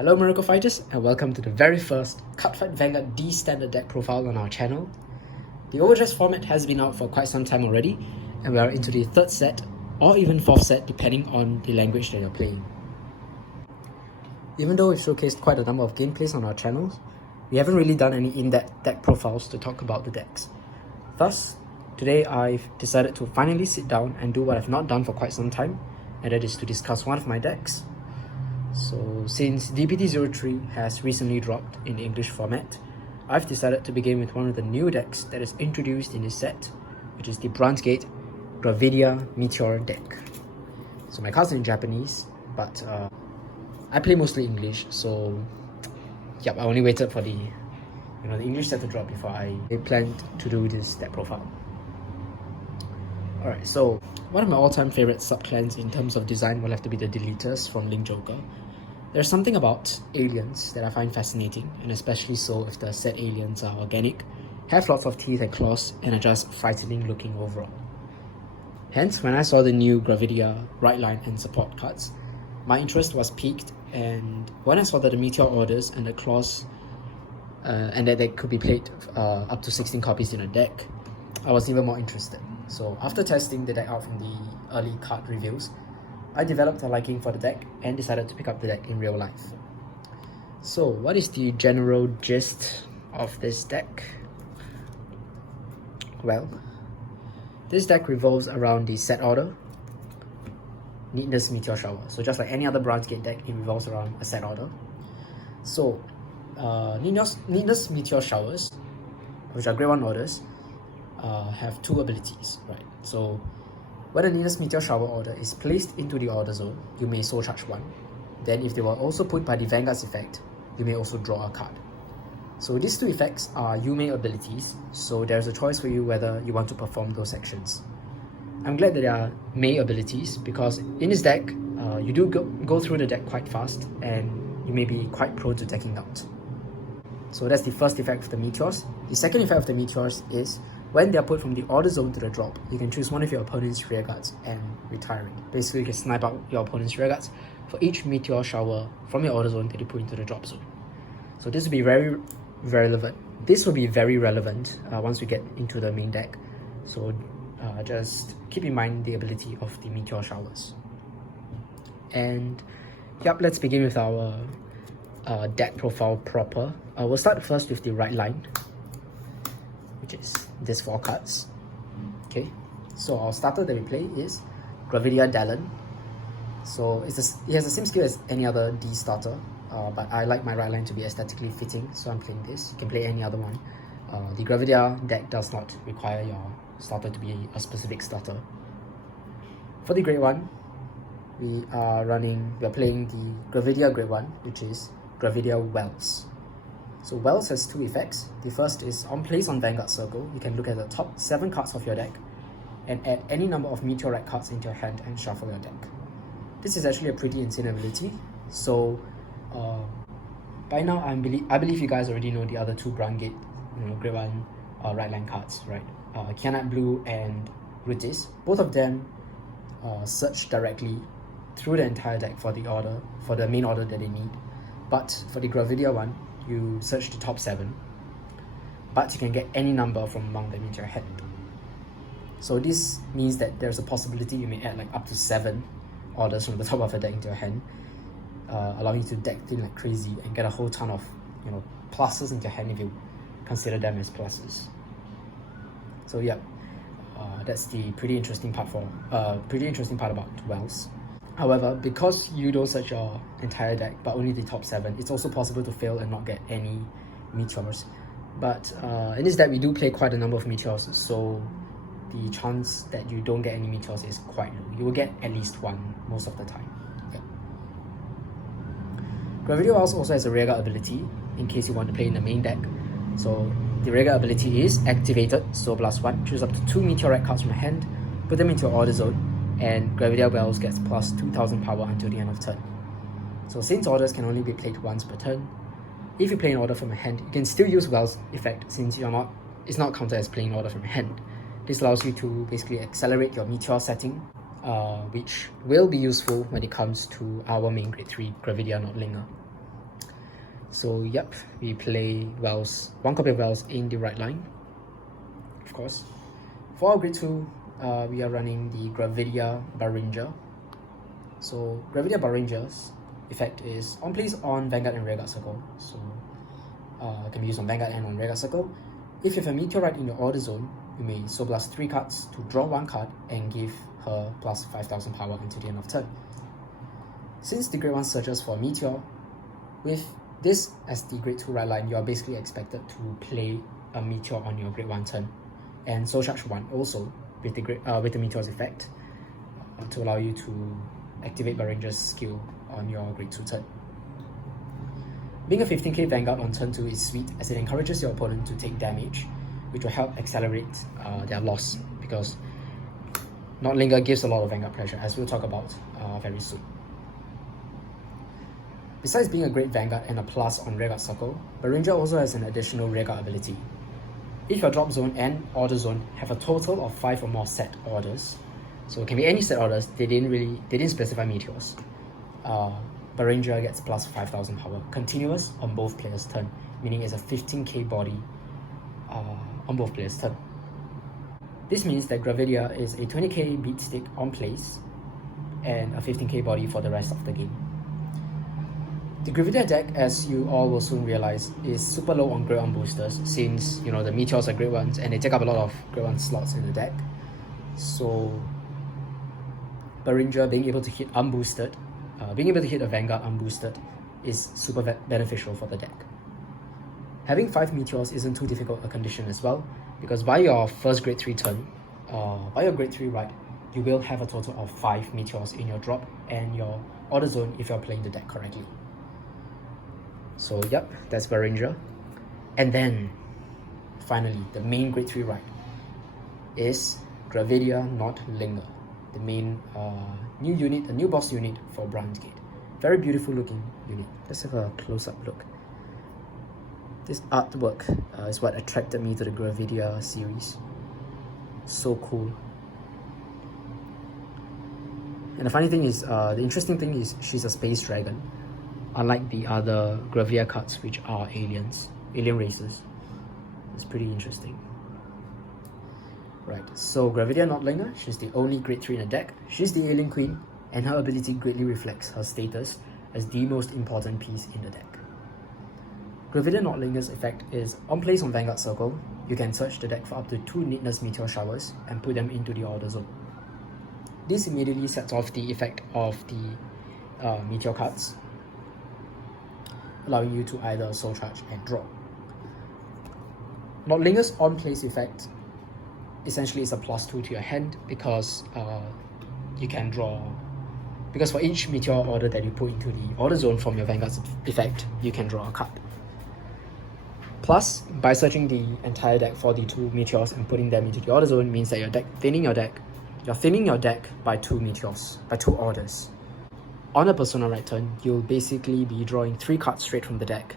Hello Miracle Fighters, and welcome to the very first Cardfight Vanguard D standard deck profile on our channel. The overdressed format has been out for quite some time already, and we are into the third set or even fourth set depending on the language that you're playing. Even though we've showcased quite a number of gameplays on our channels, we haven't really done any in-depth deck profiles to talk about the decks. Thus, today I've decided to finally sit down and do what I've not done for quite some time, and that is to discuss one of my decks. So since DBT03 has recently dropped in the English format, I've decided to begin with one of the new decks that is introduced in this set, which is the Brandt Gate Gravidia Meteor deck. So my cards are in Japanese, but I play mostly English, so yep, I only waited for the English set to drop before I planned to do this deck profile. Alright, so one of my all-time favorite sub-clans in terms of design will have to be the Deleters from Link Joker. There's something about aliens that I find fascinating, and especially so if the said aliens are organic, have lots of teeth and claws, and are just frightening looking overall. Hence, when I saw the new Gravidia Rideline and support cards, my interest was piqued, and when I saw that the Meteor orders and the claws and that they could be played up to 16 copies in a deck, I was even more interested. So after testing the deck out from the early card reviews, I developed a liking for the deck and decided to pick up the deck in real life. So what is the general gist of this deck? Well, this deck revolves around the set order, Neatness Meteor Shower. So just like any other Brandt Gate deck, it revolves around a set order. So Neatness Meteor Showers, which are grade 1 orders, have two abilities, right? So when a Neatness Meteor Shower order is placed into the order zone, you may soul charge 1. Then if they were also put by the Vanguard's effect, you may also draw a card. So these two effects are Yume abilities, so there's a choice for you whether you want to perform those actions. I'm glad that there are Mei abilities, because in this deck, you do go through the deck quite fast, and you may be quite prone to decking out. So that's the first effect of the Meteors. The second effect of the Meteors is when they are put from the order zone to the drop, you can choose one of your opponent's rear guards and retire it. Basically, you can snipe out your opponent's rear guards for each Meteor Shower from your order zone that you put into the drop zone. So this will be very relevant. This will be very relevant once we get into the main deck. So just keep in mind the ability of the Meteor Showers. And yep, let's begin with our deck profile proper. We'll start first with the Rideline, which is these 4 cards. Okay, so our starter that we play is Gravidia Nordlinger. So it has the same skill as any other D starter, but I like my Rideline to be aesthetically fitting, so I'm playing this. You can play any other one. The Gravidia deck does not require your starter to be a specific starter. For the grade 1, we are playing the Gravidia grade 1, which is Gravidia Wells. So Wells has 2 effects. The first is on place on Vanguard Circle, you can look at the top 7 cards of your deck and add any number of Meteorite cards into your hand and shuffle your deck. This is actually a pretty insane ability. So by now I believe you guys already know the other 2 Brandt Gate grade 1 Rideline cards, right? Kianite Blue and Rutis. Both of them search directly through the entire deck for the main order that they need. But for the Gravidia one, you search the top 7, but you can get any number from among them into your hand. So this means that there's a possibility you may add like up to 7 orders from the top of your deck into your hand, allowing you to deck thin like crazy and get a whole ton of pluses into your hand if you consider them as pluses. So yeah, that's the pretty interesting part about Wells. However, because you don't search your entire deck, but only the top 7, it's also possible to fail and not get any Meteors. But in this deck, we do play quite a number of Meteors, so the chance that you don't get any Meteors is quite low. You will get at least 1 most of the time. Yeah. Gravidia Wells also has a rear guard ability, in case you want to play in the main deck. So the rear guard ability is activated, so +1, choose up to 2 Meteorite cards from your hand, put them into your order zone, and Gravidia Wells gets plus 2000 power until the end of turn. So since orders can only be played once per turn, if you play an order from a hand, you can still use Wells effect since it's not counted as playing an order from a hand. This allows you to basically accelerate your Meteor setting, which will be useful when it comes to our main grade 3 Gravidia Nordlinger. So yep, we play Wells, one copy of Wells in the Rideline, of course. For our grade 2, we are running the Gravidia Nordlinger. So Gravidia Nordlinger's effect is on place on Vanguard and Rearguard Circle. So it can be used on Vanguard and on Rearguard Circle. If you have a meteorite in your order zone, you may soul blast 3 cards to draw 1 card and give her plus 5000 power until the end of turn. Since the grade 1 searches for a meteor, with this as the grade 2 Rideline, you are basically expected to play a meteor on your grade 1 turn, and soul charge 1 also with the meteor's effect to allow you to activate Nordlinger's skill on your grade 2 turn. Being a 15k Vanguard on turn 2 is sweet, as it encourages your opponent to take damage, which will help accelerate their loss, because Nordlinger gives a lot of Vanguard pressure, as we'll talk about very soon. Besides being a great Vanguard and a plus on Rearguard Circle, Nordlinger also has an additional Rearguard ability. If your drop zone and order zone have a total of 5 or more set orders, so it can be any set orders, they didn't specify meteors, Nordlinger gets plus 5000 power, continuous on both players' turn, meaning it's a 15k body on both players' turn. This means that Gravidia is a 20k beat stick on place and a 15k body for the rest of the game. The Gravidia deck, as you all will soon realize, is super low on grade 1 boosters, since the meteors are grade 1s and they take up a lot of grade 1 slots in the deck. So Nordlinger being able to hit unboosted, being able to hit a Vanguard unboosted is super beneficial for the deck. Having 5 meteors isn't too difficult a condition as well, because by your first grade 3 turn, by your grade 3 ride, you will have a total of 5 meteors in your drop and your order zone if you're playing the deck correctly. So yep, that's Nordlinger. And then finally, the main grade 3 ride is Gravidia Nordlinger, the main new unit, a new boss unit for Brandt Gate. Very beautiful looking unit. Let's have a close-up look. This artwork is what attracted me to the Gravidia series. So cool. And the funny thing is, the interesting thing is she's a space dragon, unlike the other Gravidia cards, which are alien races. It's pretty interesting. Right, so Gravidia Nordlinger, she's the only grade 3 in the deck. She's the alien queen, and her ability greatly reflects her status as the most important piece in the deck. Gravidia Nordlinger's effect is, on place on Vanguard Circle, you can search the deck for up to 2 Neatness Meteor Showers and put them into the order zone. This immediately sets off the effect of the meteor cards, allowing you to either soul charge and draw. Nordlinger's on-place effect essentially is a +2 to your hand, because you can draw, because for each meteor order that you put into the order zone from your Vanguard's effect, you can draw a card. Plus, by searching the entire deck for the 2 meteors and putting them into the order zone means that you're thinning your deck by 2 meteors, by 2 orders. On a Persona right turn, you'll basically be drawing 3 cards straight from the deck,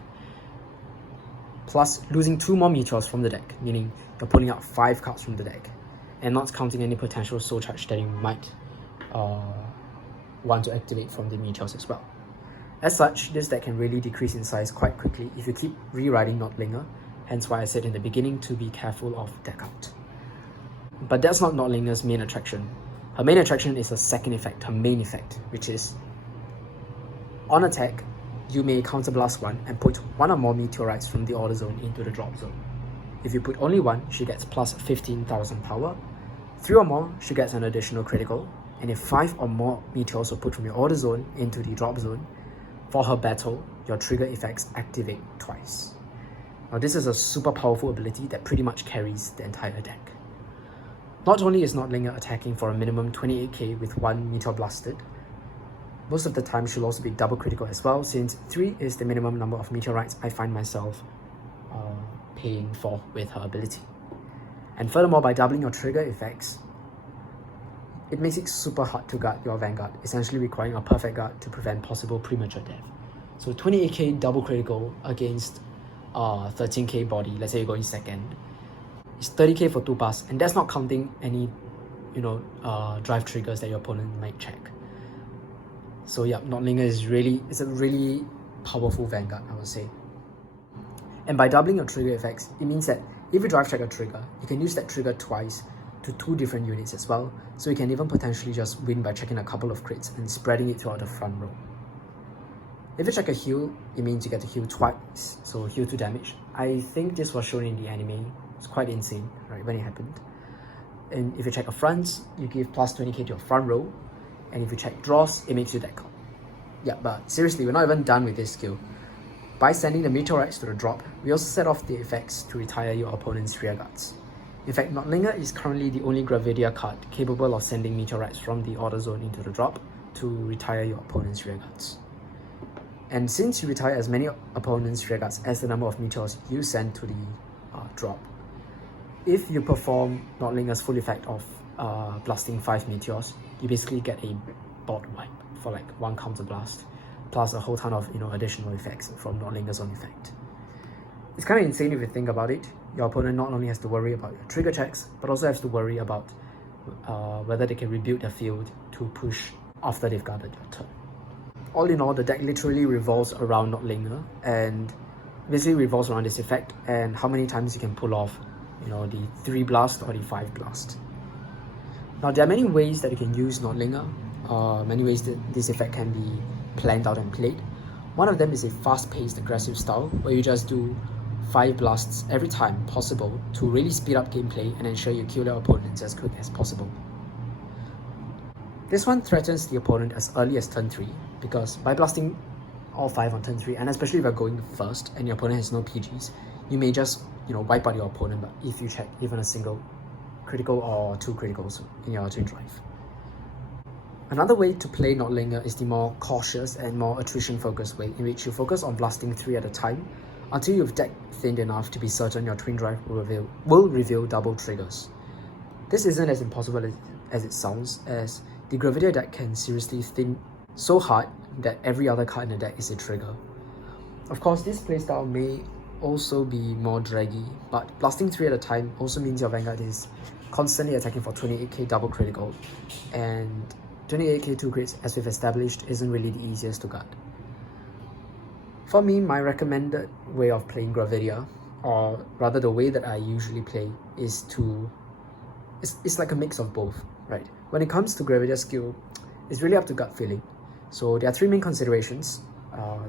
plus losing 2 more meteors from the deck, meaning you're pulling out 5 cards from the deck, and not counting any potential soul charge that you might want to activate from the meteors as well. As such, this deck can really decrease in size quite quickly if you keep rewriting Nordlinger, hence why I said in the beginning to be careful of deck out. But that's not Nordlinger's main attraction. Her main attraction is her second effect, her main effect, which is, on attack, you may counterblast 1 and put 1 or more meteorites from the order zone into the drop zone. If you put only 1, she gets plus 15,000 power. 3 or more, she gets an additional critical. And if 5 or more meteors are put from your order zone into the drop zone, for her battle, your trigger effects activate twice. Now this is a super powerful ability that pretty much carries the entire deck. Not only is Nordlinger attacking for a minimum 28k with 1 meteor blasted, most of the time she'll also be double critical as well, since 3 is the minimum number of meteorites I find myself paying for with her ability. And furthermore, by doubling your trigger effects, it makes it super hard to guard your Vanguard, essentially requiring a perfect guard to prevent possible premature death. So 28k double critical against 13k body, let's say you're going second, is 30k for 2 pass, and that's not counting any drive triggers that your opponent might check. So yeah, Nordlinger is a really powerful Vanguard, I would say. And by doubling your trigger effects, it means that if you drive check a trigger, you can use that trigger twice to 2 different units as well. So you can even potentially just win by checking a couple of crits and spreading it throughout the front row. If you check a heal, it means you get to heal twice, so heal 2 damage. I think this was shown in the anime. It's quite insane, right, when it happened. And if you check a front, you give plus 20k to your front row. And if you check draws, it makes you deck out. Yeah, but seriously, we're not even done with this skill. By sending the meteorites to the drop, we also set off the effects to retire your opponent's rear guards. In fact, Nordlinger is currently the only Gravidia card capable of sending meteorites from the order zone into the drop to retire your opponent's rear guards. And since you retire as many opponent's rear guards as the number of meteors you send to the drop, if you perform Nordlinger's full effect of blasting 5 meteors, you basically get a board wipe for like 1 counter blast, plus a whole ton of additional effects from Nordlinger's own effect. It's kind of insane if you think about it. Your opponent not only has to worry about your trigger checks, but also has to worry about whether they can rebuild their field to push after they've guarded your turn. All in all, the deck literally revolves around Nordlinger, and basically revolves around this effect and how many times you can pull off the 3 blast or the 5 blast. Now there are many ways that you can use Nordlinger, many ways that this effect can be planned out and played. One of them is a fast-paced aggressive style where you just do 5 blasts every time possible to really speed up gameplay and ensure you kill your opponents as quick as possible. This one threatens the opponent as early as turn 3 because by blasting all 5 on turn 3, and especially if you're going first and your opponent has no PGs, you may just wipe out your opponent if you check even a single critical or 2 criticals in your twin drive. Another way to play Nordlinger is the more cautious and more attrition focused way, in which you focus on blasting 3 at a time until you've deck thinned enough to be certain your twin drive will reveal double triggers. This isn't as impossible as it sounds, as the Gravidia deck can seriously thin so hard that every other card in the deck is a trigger. Of course, this playstyle may also be more draggy, but blasting 3 at a time also means your Vanguard is constantly attacking for 28k double critical, and 28k 2 crits, as we've established, isn't really the easiest to guard. For me, my recommended way of playing Gravidia, or rather the way that I usually play, is it's like a mix of both, right? When it comes to Gravidia skill, it's really up to gut feeling. So there are 3 main considerations.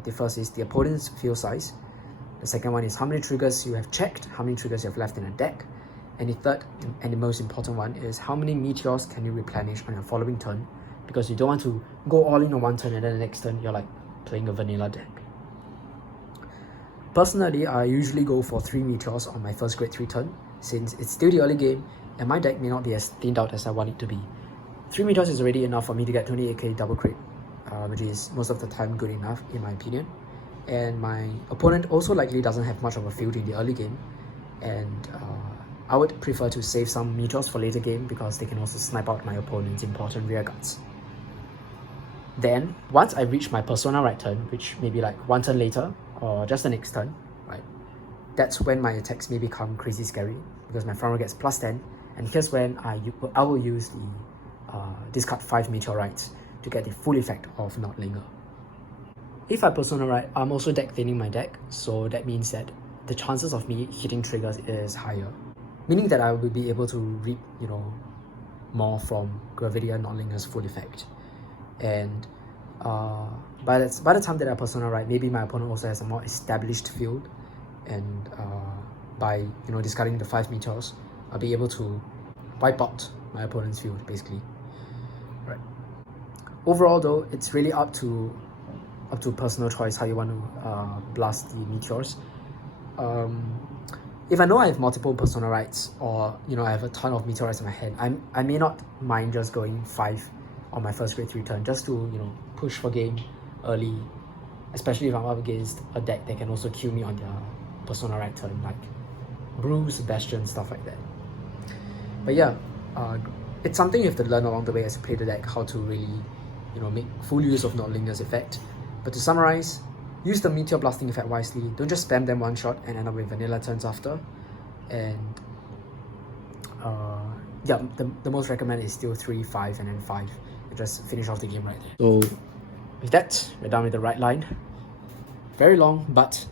The first is the opponent's field size. The second one is how many triggers you have checked, how many triggers you have left in a deck. And the third and the most important one is how many meteors can you replenish on your following turn, because you don't want to go all in on one turn and then the next turn you're like playing a vanilla deck. Personally, I usually go for 3 meteors on my first grade 3 turn, since it's still the early game and my deck may not be as thinned out as I want it to be. 3 meteors is already enough for me to get 28k double crit, which is most of the time good enough in my opinion. And my opponent also likely doesn't have much of a field in the early game, and I would prefer to save some meteors for later game because they can also snipe out my opponent's important rear guards. Then, once I reach my Persona right turn, which may be like 1 turn later or just the next turn, right, that's when my attacks may become crazy scary because my front row gets plus 10, and here's when I will use the discard 5 meteorites to get the full effect of Nordlinger. If I Persona right, I'm also deck thinning my deck, so that means that the chances of me hitting triggers is higher, meaning that I will be able to reap more from Gravidia Nordlinger's full effect. And by the time that I Persona right, maybe my opponent also has a more established field, and by discarding the 5 meteors, I'll be able to wipe out my opponent's field basically. Right. Overall though, it's really up to personal choice how you want to blast the meteors. If I know I have multiple Persona rights, or I have a ton of meteorites in my hand, I may not mind just going 5 on my first grade 3 turn just to push for game early, especially if I'm up against a deck that can also kill me on their Persona right turn, like Bruce, Bastion, stuff like that. But yeah, it's something you have to learn along the way as you play the deck, how to really make full use of Nordlinger's effect. But to summarize, use the meteor blasting effect wisely. Don't just spam them one shot and end up with vanilla turns after. And yeah, the most recommended is still 3, 5, and then 5. You just finish off the game right there. So with that, we're done with the Rideline. Very long, but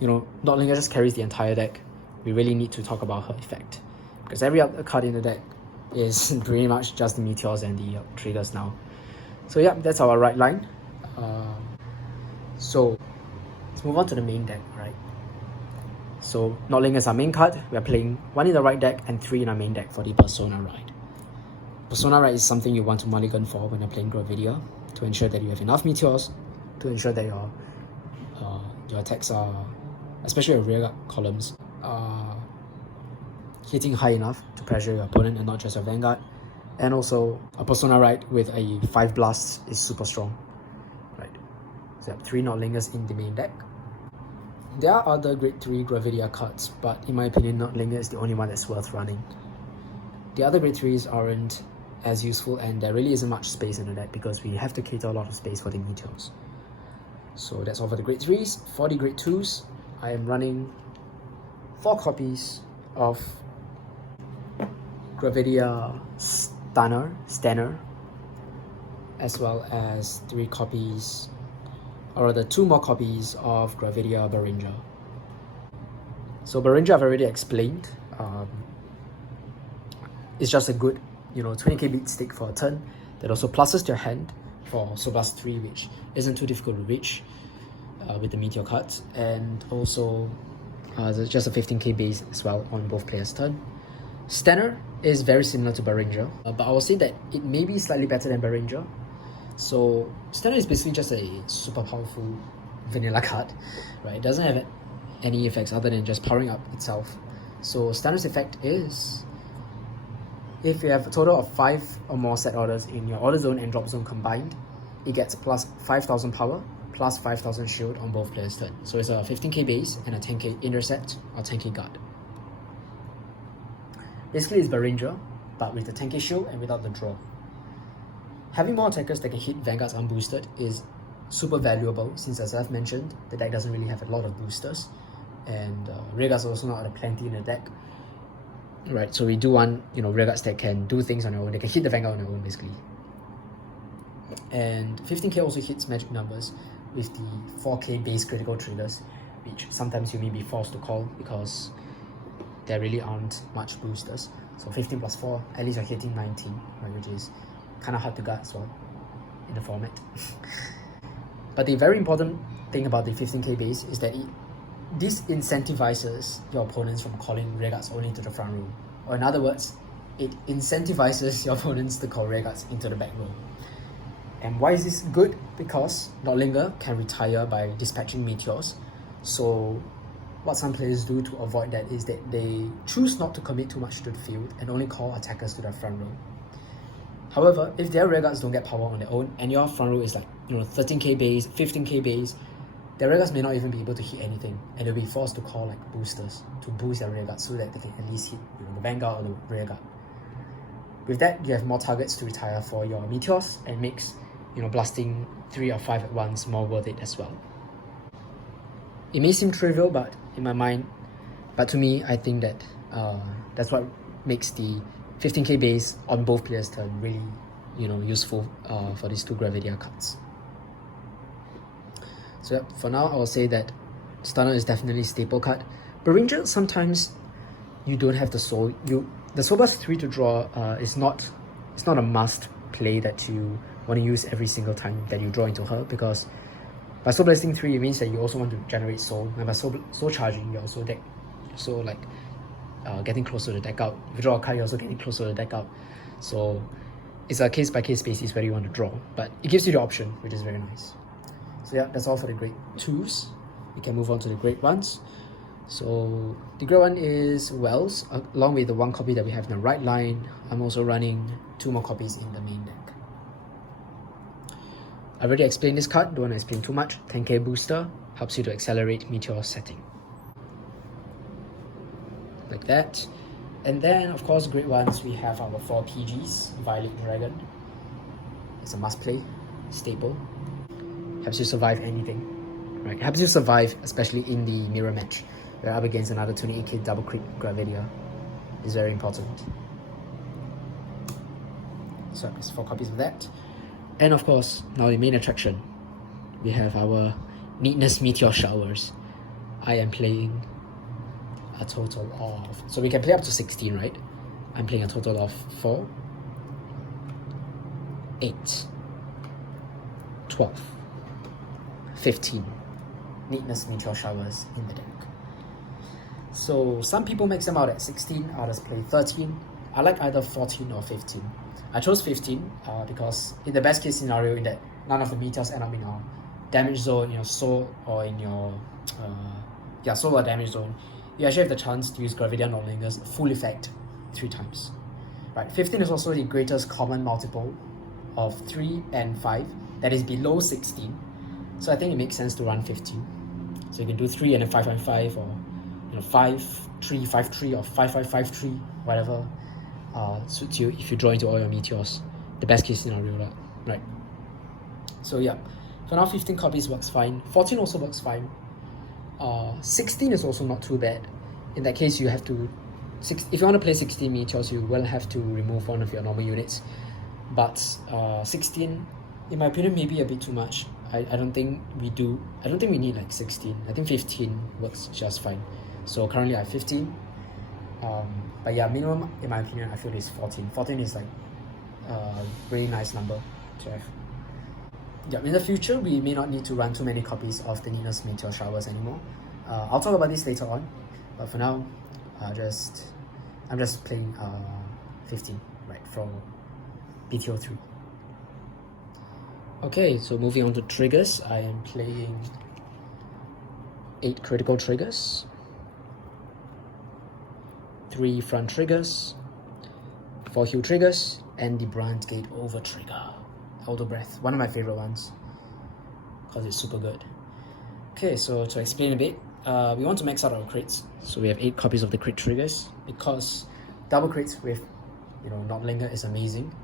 Nordlinger just carries the entire deck, we really need to talk about her effect. Because every other card in the deck is pretty much just the meteors and the triggers now. So yeah, that's our Rideline. So let's move on to the main deck, right? So Nordlinger is our main card. We are playing 1 in the right deck and 3 in our main deck for the Persona Ride. Persona Ride is something you want to mulligan for when you're playing Gravidia, to ensure that you have enough meteors, to ensure that your attacks are, especially your rear guard columns, are hitting high enough to pressure your opponent and not just your Vanguard. And also, a Persona Ride with a 5 blasts is super strong, right? So you have 3 Nordlingers in the main deck. There are other grade 3 Gravidia cards, but in my opinion, Nordlinger is the only one that's worth running. The other grade 3s aren't as useful, and there really isn't much space in the deck because we have to cater a lot of space for the meteors. So that's all for the grade 3s. For the grade 2s, I am running 4 copies of Gravidia Stanner, as well as 3 copies, or rather 2 more copies of Gravidia Berinja. So Berinja I've already explained. It's just a good 20k beat stick for a turn that also pluses to your hand for Soul Blast 3, which isn't too difficult to reach with the meteor cards, and also there's just a 15k base as well on both players' turn. Stanner is very similar to Berinja, but I will say that it may be slightly better than Berinja. So Stanner is basically just a super powerful vanilla card, right? It doesn't have any effects other than just powering up itself. So Stanner's effect is, if you have a total of 5 or more set orders in your order zone and drop zone combined, it gets plus 5,000 power, plus 5,000 shield on both players' turn. So it's a 15k base and a 10k intercept or 10k guard. Basically it's Berinja, but with the 10k shield and without the draw. Having more attackers that can hit Vanguards unboosted is super valuable, since as I've mentioned, the deck doesn't really have a lot of boosters, and rearguards are also not a plenty in the deck. Right, so we do want rearguards that can do things on their own. They can hit the Vanguard on their own basically. And 15k also hits magic numbers with the 4k base critical triggers, which sometimes you may be forced to call because there really aren't much boosters. So 15 plus 4, at least you're hitting 19, right, which is kind of hard to guard as well in the format. But the very important thing about the 15k base is that it disincentivizes your opponents from calling rearguards only to the front row. Or in other words, it incentivizes your opponents to call rearguards into the back row. And why is this good? Because Nordlinger can retire by dispatching meteors. So what some players do to avoid that is that they choose not to commit too much to the field and only call attackers to the front row. However, if their rearguards don't get power on their own and your front row is like 13k base, 15k base, their rearguards may not even be able to hit anything, and they'll be forced to call like boosters to boost their rearguards so that they can at least hit the Vanguard or the rearguard. With that, you have more targets to retire for your meteors, and makes blasting 3 or 5 at once more worth it as well. It may seem trivial, but to me, I think that that's what makes the 15k base on both players' turn really useful for these 2 Gravidia cards. So yeah, for now I will say that Stunner is definitely a staple card. Berinja, sometimes you don't have the soul. The Soul Blast 3 to draw it's not a must play that you want to use every single time that you draw into her, because by Soul Blasting 3 it means that you also want to generate soul, and by soul charging you're also getting closer to the deck out. If you draw a card, you're also getting closer to the deck out. So it's a case by case basis whether you want to draw, but it gives you the option, which is very nice. So yeah, that's all for the grade 2s. We can move on to the grade 1s. So the grade 1 is Wells, along with the 1 copy that we have in the Rideline. I'm also running 2 more copies in the main deck. I already explained this card, don't want to explain too much. 10k booster, helps you to accelerate meteor setting. Like that. And then of course grade 1s we have our 4 PGs, Violet Dragon. It's a must play, staple. Helps you survive anything, right? Helps you survive, especially in the mirror match. You're up against another 28k double crit Gravidia. It's very important. So there's 4 copies of that. And of course, now the main attraction. We have our Neatness Meteor Showers. I am playing a total of, so we can play up to 16, right? I'm playing a total of 4, 8, 12, 15 Neatness Meteor Showers in the deck. So some people max them out at 16, others play 13. I like either 14 or 15. I chose 15 because in the best case scenario, in that none of the meteors end up in our damage zone, in your soul, or in your soul or damage zone, you actually have the chance to use Gravidia Nordlinger's full effect 3 times. Right, 15 is also the greatest common multiple of 3 and 5 that is below 16. So I think it makes sense to run 15. So you can do 3 and then 5 and 5, or 5, 3, 5, 3, or 5, 5, 5, 3, whatever suits you if you draw into all your meteors. The best case scenario, right? So yeah, for now 15 copies works fine. 14 also works fine. 16 is also not too bad. In that case, you have to, if you want to play 16 meteors, you will have to remove one of your normal units. But 16, in my opinion, may be a bit too much. I don't think we need like 16. I think 15 works just fine. So currently I have 15. But yeah, minimum in my opinion I feel is 14. 14 is like a really nice number to have. Yeah, in the future we may not need to run too many copies of the Neatness Meteor Showers anymore. I'll talk about this later on, but for now I'm just playing 15, right, from BT03. Okay, so moving on to triggers, I am playing 8 critical triggers, 3 front triggers, 4 heal triggers, and the Brandt Gate over trigger. Elder Breath, one of my favorite ones, because it's super good. Okay, so to explain a bit, we want to max out our crits. So we have 8 copies of the crit triggers, because double crits with Nordlinger is amazing.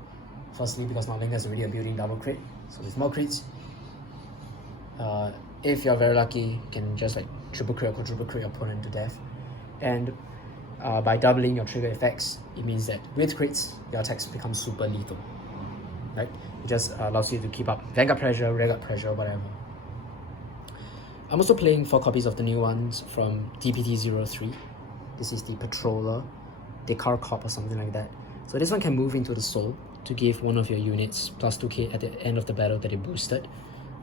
Firstly, because Nordlinger is already a built-in double crit, so with more crits, if you're very lucky, you can just like triple crit or quadruple crit your opponent to death. And by doubling your trigger effects, it means that with crits, your attacks become super lethal. Right? It just allows you to keep up Vanguard pressure, Rearguard pressure, whatever. I'm also playing 4 copies of the new ones from DBT03. This is the Patroller, Descartes Corp or something like that. So this one can move into the soul to give one of your units plus 2k at the end of the battle that it boosted.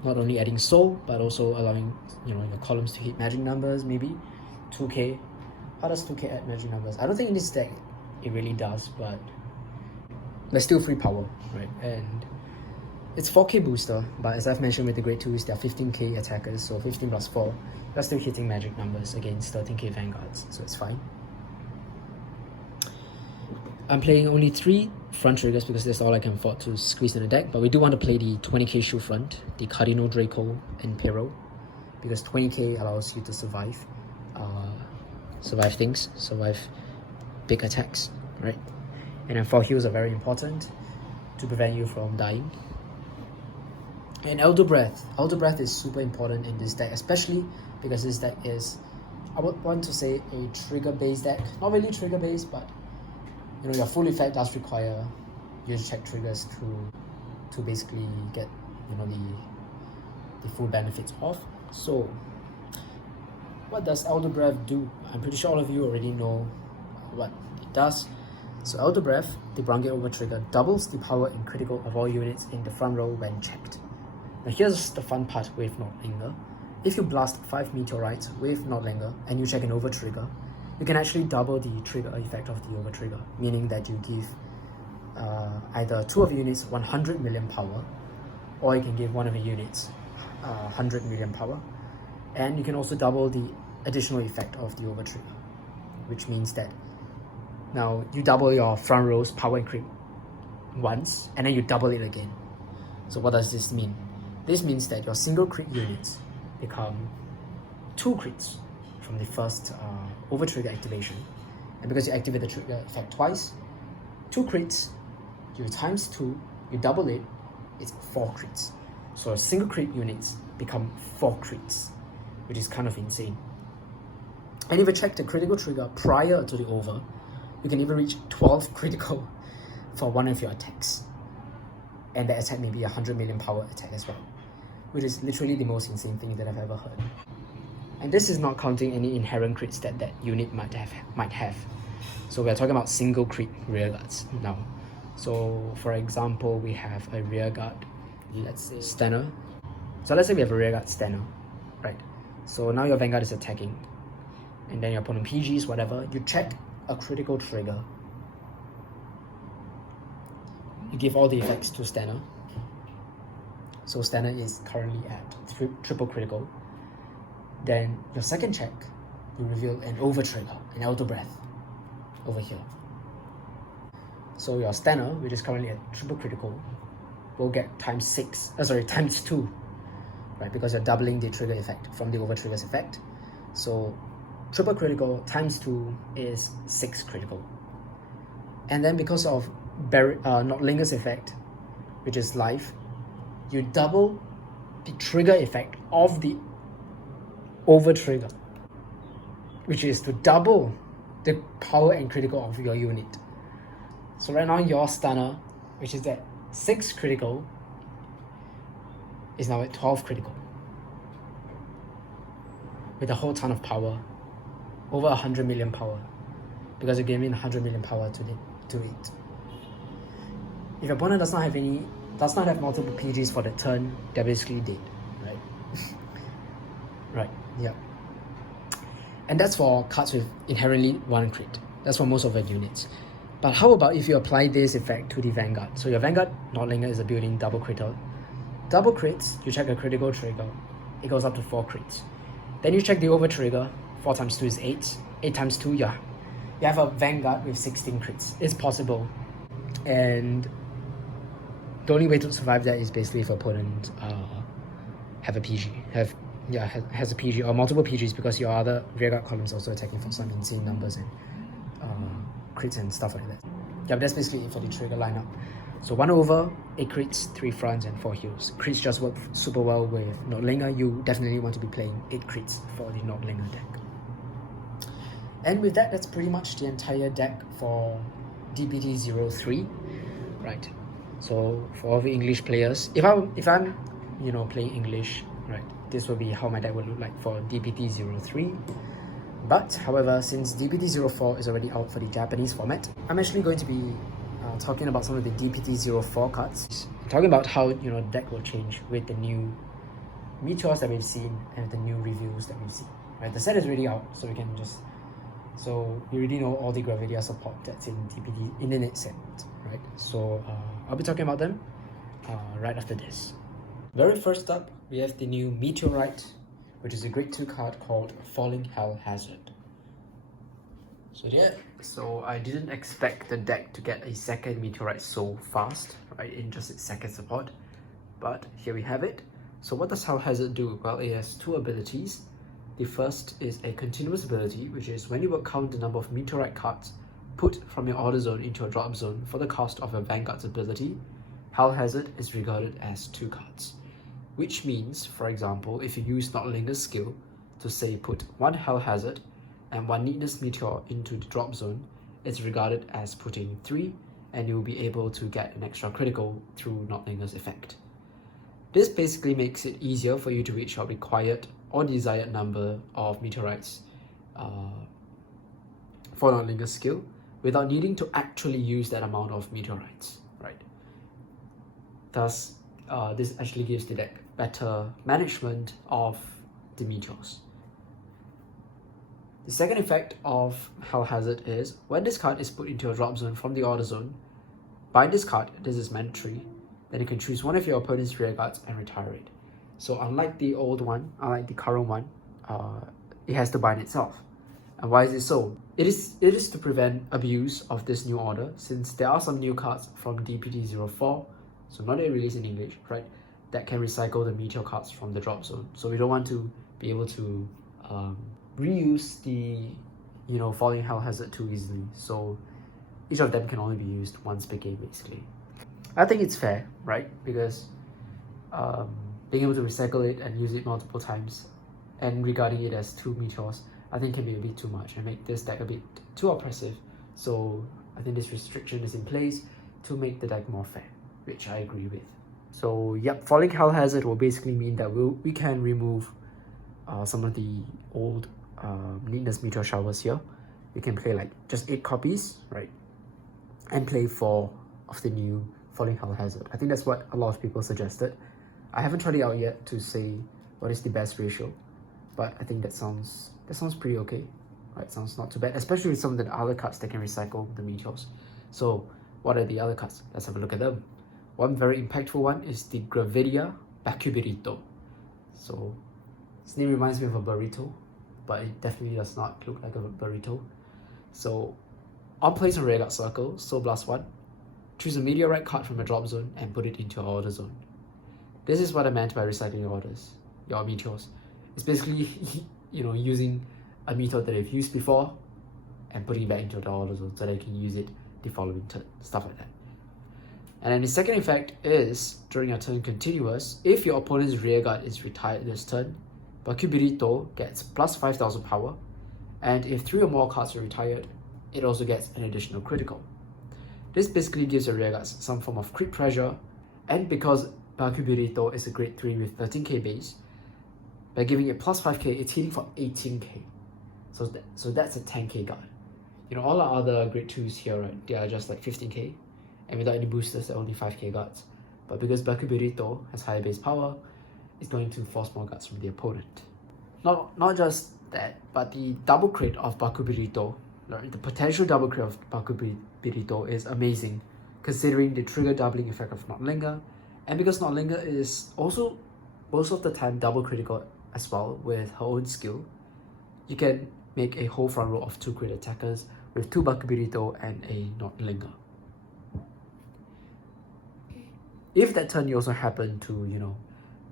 Not only adding soul, but also allowing your columns to hit magic numbers, maybe 2k. How does 2k add magic numbers? I don't think in this deck it really does, but there's still free power, right? And it's 4k booster, but as I've mentioned with the grade 2s, they're 15k attackers, so 15 plus 4, you're still hitting magic numbers against 13k Vanguards, so it's fine. I'm playing only 3 front triggers because that's all I can afford to squeeze in the deck, but we do want to play the 20k shield front, the Cardinal Draco and Pyro, because 20k allows you to survive things, survive big attacks, right? And then 4 heals are very important to prevent you from dying. And Elder Breath is super important in this deck, especially because this deck is, I would want to say, a trigger-based deck. Not really trigger-based, but your full effect does require you to check triggers to basically get the full benefits of. So what does Elder Breath do? I'm pretty sure all of you already know what it does. So Elder Breath, the Brandt Gate over trigger, doubles the power and critical of all units in the front row when checked. Now here's the fun part with Nordlinger. If you blast 5 meteorites with Nordlinger and you check an over trigger, you can actually double the trigger effect of the over trigger, meaning that you give either 2 of your units 100 million power, or you can give 1 of your units 100 million power. And you can also double the additional effect of the over trigger, which means that now you double your front row's power and crit once, and then you double it again. So what does this mean? This means that your single crit units become 2 crits from the first over trigger activation. And because you activate the trigger effect twice, 2 crits, you times 2, you double it, it's 4 crits. So single crit units become 4 crits, which is kind of insane. And if you check the critical trigger prior to the over, you can even reach 12 critical for one of your attacks. And the attack may be 100 million power attack as well, which is literally the most insane thing that I've ever heard. And this is not counting any inherent crits that that unit might have. So we're talking about single crit rearguards now. So for example, we have a rearguard, let's say Stanner. So let's say we have a rearguard Stanner, right? So now your Vanguard is attacking, and then your opponent PGs, whatever. You check a critical trigger. You give all the effects to Stanner. So Stanner is currently at triple critical. Then your second check, you reveal an over trigger, an auto breath over here. So your Stanner, which is currently at triple critical, will get times 2, right? Because you're doubling the trigger effect from the over triggers effect. So triple critical times 2 is 6 critical. And then because of Nordlinger's effect, which is life, you double the trigger effect of the over trigger, which is to double the power and critical of your unit. So right now your Stunner, which is at 6 critical, is now at 12 critical, with a whole ton of power, over 100 million power, because you're giving 100 million power to it. If your opponent does not have multiple PGs for the turn, they're basically dead, right? Right, yeah. And that's for cards with inherently 1 crit. That's for most of your units. But how about if you apply this effect to the Vanguard? So your Vanguard Nordlinger is a built-in double critter. Double crits, you check a critical trigger, it goes up to 4 crits. Then you check the over trigger, 4 times 2 is 8. 8 times 2, yeah. You have a Vanguard with 16 crits. It's possible. And the only way to survive that is basically if your opponent have a PG, has a PG or multiple PGs, because your other rearguard column is also attacking for some insane numbers and crits and stuff like that. Yeah, but that's basically it for the trigger lineup. So 1 over, 8 crits, 3 fronts, and 4 heals. Crits just work super well with Nordlinger. You definitely want to be playing 8 crits for the Nordlinger deck. And with that, that's pretty much the entire deck for DBT03, right? So for all the English players, if I'm playing English, right, this will be how my deck would look like for DBT03. But however, since DBT04 is already out for the Japanese format, I'm actually going to be talking about some of the DBT04 cards. I'm talking about how the deck will change with the new meteors that we've seen and the new reviews that we've seen. Right, the set is already out, so we already know all the Gravidia support that's in DBT in the net set, right? So I'll be talking about them right after this. Very first up, we have the new Meteorite, which is a grade 2 card called Falling Hell Hazard. So yeah, so I didn't expect the deck to get a second Meteorite so fast, right, in just its second support, but here we have it. So what does Hell Hazard do? Well, it has 2 abilities. The first is a continuous ability, which is when you will count the number of Meteorite cards put from your order zone into a drop zone for the cost of a Vanguard's ability, Hell Hazard is regarded as 2 cards. Which means, for example, if you use Nordlinger's skill to say put 1 Hell Hazard and 1 Neatness Meteor into the drop zone, it's regarded as putting 3, and you'll be able to get an extra critical through Nordlinger's effect. This basically makes it easier for you to reach your required or desired number of meteorites for Nordlinger's skill without needing to actually use that amount of meteorites, right? Thus, this actually gives the deck better management of the meteors. The second effect of Hell Hazard is when this card is put into a drop zone from the order zone, by this card, this is mandatory, then you can choose one of your opponent's rear guards and retire it. So unlike the old one, unlike the current one, it has to bind itself. And why is it so? It is to prevent abuse of this new order, since there are some new cards from DBT04, so not yet released in English, right, that can recycle the meteor cards from the drop zone. So we don't want to be able to reuse the Falling Hell Hazard too easily. So each of them can only be used once per game, basically. I think it's fair, right? Because being able to recycle it and use it multiple times and regarding it as 2 meteors, I think can be a bit too much and make this deck a bit too oppressive. So I think this restriction is in place to make the deck more fair, which I agree with. So yep, Falling Hell Hazard will basically mean that we can remove some of the old Neatness Meteor Showers here. You can play like just 8 copies, right? And play 4 of the new Falling Hell Hazard. I think that's what a lot of people suggested. I haven't tried it out yet to say what is the best ratio, but I think that sounds pretty okay. Right, sounds not too bad, especially with some of the other cards that can recycle the meteors. So what are the other cards? Let's have a look at them. One very impactful one is the Gravidia Nordlinger. So its name reminds me of a burrito, but it definitely does not look like a burrito. So on place a rearguard circle, Soul Blast 1, choose a meteorite card from a drop zone and put it into your order zone. This is what I meant by recycling your meteors. It's basically using a meteor that you've used before and putting it back into the order zone so that you can use it the following turn, stuff like that. And then the second effect is, during a turn continuous, if your opponent's rearguard is retired this turn, Bakubirito gets plus 5,000 power, and if 3 or more cards are retired, it also gets an additional critical. This basically gives your rearguards some form of crit pressure, and because Bakubirito is a grade 3 with 13k base, by giving it plus 5k, it's hitting for 18k. So that's a 10k guard. All our other grade 2s here, right, they are just like 15k, and without any boosters, they're only 5k guards. But because Bakubirito has higher base power, it's going to force more guards from the opponent. Not just that, but the double crit of Bakubirito, right, the potential double crit of Bakubirito is amazing, considering the trigger doubling effect of Nordlinger, and because Nordlinger is also most of the time double critical as well with her own skill, you can make a whole front row of 2 crit attackers with 2 Bakubirito and a Nordlinger. If that turn you also happen to,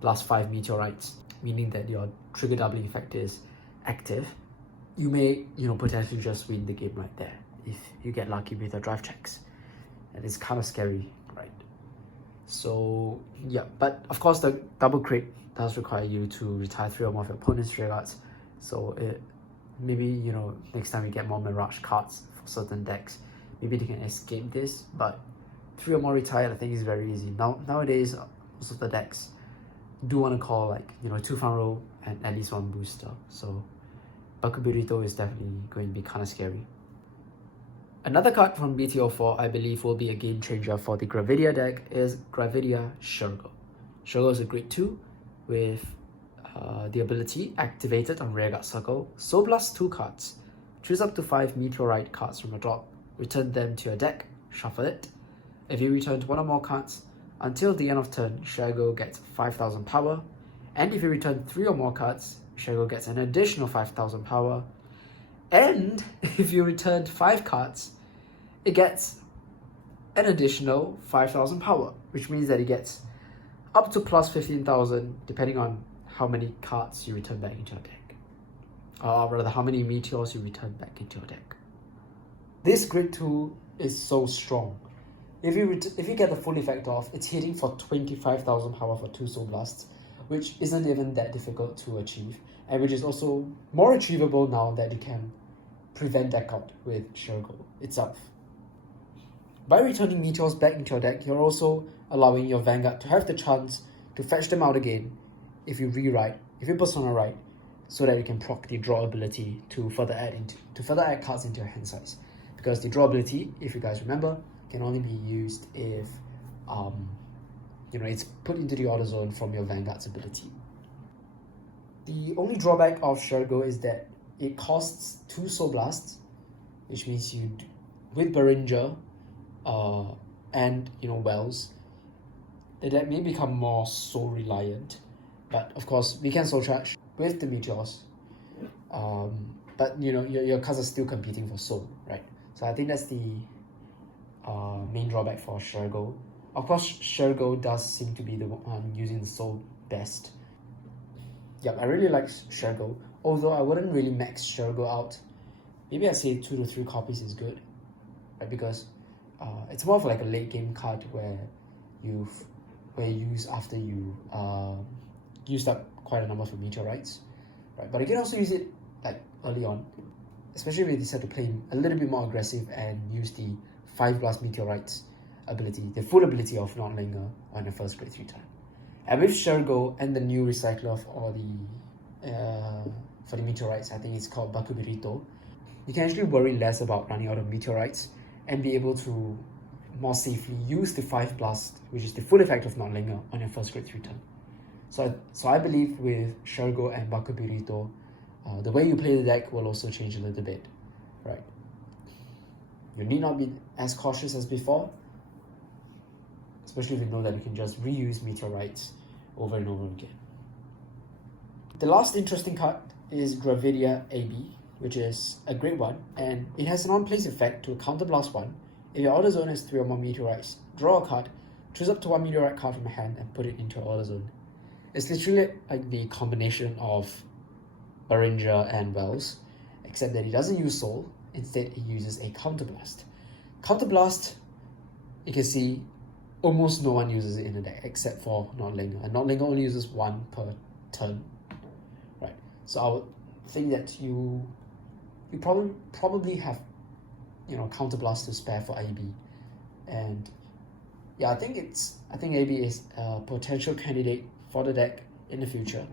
blast 5 meteorites, meaning that your trigger doubling effect is active, you may, potentially just win the game right there if you get lucky with your drive checks. And it's kind of scary, right? So yeah, but of course the double crit does require you to retire 3 or more of your opponent's rearguards. So maybe, next time you get more Mirage cards for certain decks, maybe they can escape this, but 3 or more retired I think is very easy. Nowadays, most of the decks do want to call like, 2 front row and at least 1 booster. So Bakubirito is definitely going to be kind of scary. Another card from BT04 I believe will be a game changer for the Gravidia deck is Gravidia Shergo. Shergo is a grade 2 with the ability activated on rearguard circle. Soul Blast 2 cards. Choose up to 5 meteorite cards from a drop. Return them to your deck. Shuffle it. If you return 1 or more cards, until the end of turn, Shergo gets 5,000 power. And if you return 3 or more cards, Shergo gets an additional 5,000 power. And if you return 5 cards, it gets an additional 5,000 power, which means that it gets up to plus 15,000 depending on how many cards you return back into your deck. Or rather, how many meteors you return back into your deck. This grid 2 is so strong. If you get the full effect off, it's hitting for 25,000 power for 2 Soul Blasts, which isn't even that difficult to achieve, and which is also more achievable now that you can prevent deck out with Shergo itself. By returning meteors back into your deck, you're also allowing your Vanguard to have the chance to fetch them out again if you persona right, so that you can proc the draw ability to further add cards into your hand size. Because the draw ability, if you guys remember, can only be used if it's put into the order zone from your Vanguard's ability. The only drawback of Shergo is that it costs 2 Soul Blasts, which means with Beringer and Wells, the deck may become more soul reliant. But of course, we can soul charge with the meteors. But your cards are still competing for soul, right? So I think that's the main drawback for Shergo. Of course, Shergo does seem to be the one using the soul best. Yep, I really like Shergo, although I wouldn't really max Shergo out. Maybe I say 2 to 3 copies is good, right? Because it's more of like a late game card where you use after you used up quite a number of meteorites, right? But you can also use it like early on, especially if you decide to play a little bit more aggressive and use the 5 blast meteorites ability, the full ability of Nordlinger on your first grade 3 turn. And with Shergo and the new recycler of all the for the meteorites. I think it's called Bakubirito. You can actually worry less about running out of meteorites and be able to more safely use the 5 blast, which is the full effect of Nordlinger, on your first grade 3 turn. So I believe with Shergo and Bakubirito, the way you play the deck will also change a little bit, right? You need not be as cautious as before, especially if you know that you can just reuse meteorites over and over again. The last interesting card is Gravidia AB, which is a great one, and it has an on-place effect to a counterblast 1. If your order zone has 3 or more meteorites, draw a card, choose up to 1 meteorite card from your hand, and put it into your order zone. It's literally like the combination of Beringer and Wells, except that it doesn't use Soul. Instead, it uses a Counterblast. Counterblast, you can see almost no one uses it in the deck except for Nordlinger, and Nordlinger only uses 1 per turn, right? So I would think that you probably have, you know, Counterblast to spare for AB, and yeah, I think AB is a potential candidate for the deck in the future.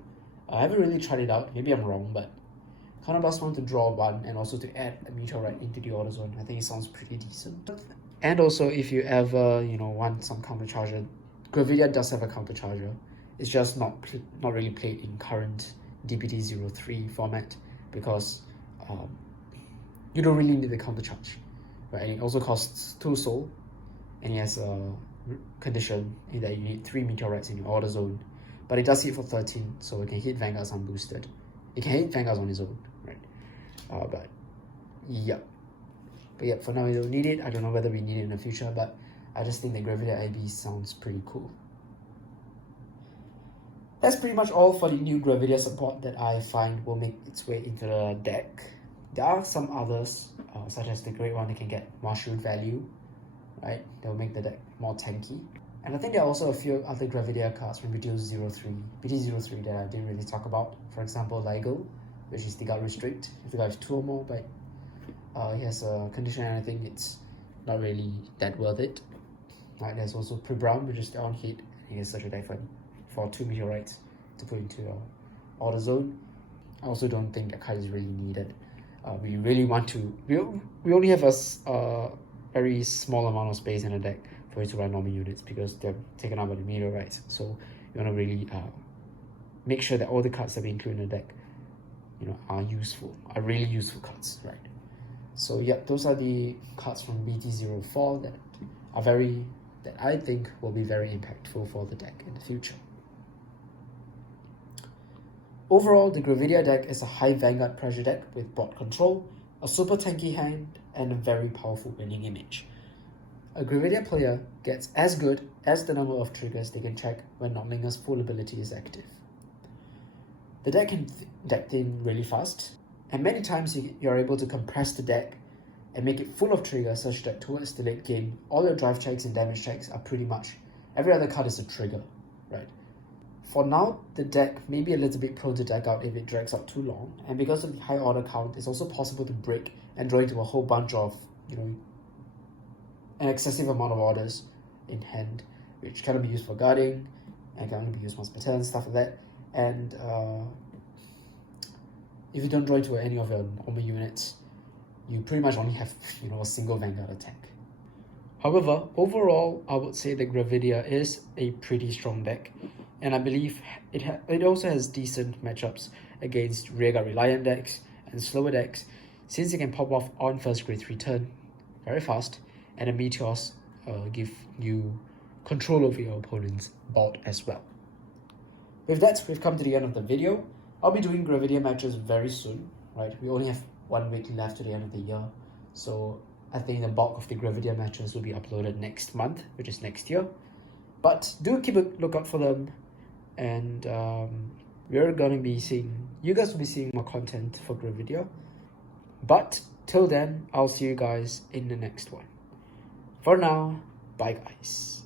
I haven't really tried it out, maybe I'm wrong, but Counterblast 1 to draw 1 and also to add a meteorite into the order zone, I think it sounds pretty decent. And also, if you ever, you know, want some countercharger, Gravidia does have a countercharger. It's just not really played in current DBT03 format because you don't really need the countercharge, right? And it also costs 2 soul, and it has a condition in that you need 3 meteorites in your order zone, but it does hit for 13, so it can hit Vanguards unboosted. It can hit Vanguards on its own, right? But yeah, for now we don't need it. I don't know whether we need it in the future, but I just think the Gravidia AB sounds pretty cool. That's pretty much all for the new Gravidia support that I find will make its way into the deck. There are some others, such as the great one that can get more shield value, right? That will make the deck more tanky. And I think there are also a few other Gravidia cards from BT03 that I didn't really talk about. For example, LIGO, which is the guard restrict. If the guy has 2 or more, but he has a condition, and I think it's not really that worth it. There's also Pre-Brown, which is the on-hit. He has such a deck for 2 meteorites to put into your order zone. I also don't think that card is really needed. We really want to. We only have a very small amount of space in the deck for you to run normal units because they're taken up by the meteorites. So you want to really make sure that all the cards that we include in the deck, you know, are really useful cards, right? So yeah, those are the cards from BT04 that I think will be very impactful for the deck in the future. Overall, the Gravidia deck is a high Vanguard pressure deck with board control, a super tanky hand, and a very powerful winning image. A Gravidia player gets as good as the number of triggers they can check when Nordlinger's full ability is active. The deck can deck in really fast, and many times you're able to compress the deck and make it full of triggers such that towards the late game, all your drive checks and damage checks are pretty much, every other card is a trigger, right? For now, the deck may be a little bit prone to deck out if it drags out too long, and because of the high order count, it's also possible to break and draw into a whole bunch of, you know, an excessive amount of orders in hand, which cannot be used for guarding, and can only be used once per turn, stuff like that. And if you don't draw into any of your normal units, you pretty much only have, you know, a single Vanguard attack. However, overall, I would say that Gravidia is a pretty strong deck, and I believe it also has decent matchups against rearguard reliant decks and slower decks, since it can pop off on first grade 3 turn very fast, and the Meteors give you control over your opponent's board as well. With that, we've come to the end of the video. I'll be doing Gravidia matches very soon, right? We only have 1 week left to the end of the year, so I think the bulk of the Gravidia matches will be uploaded next month, which is next year. But do keep a lookout for them, and we're gonna be seeing, you guys will be seeing more content for Gravidia. But till then, I'll see you guys in the next one. For now, bye guys.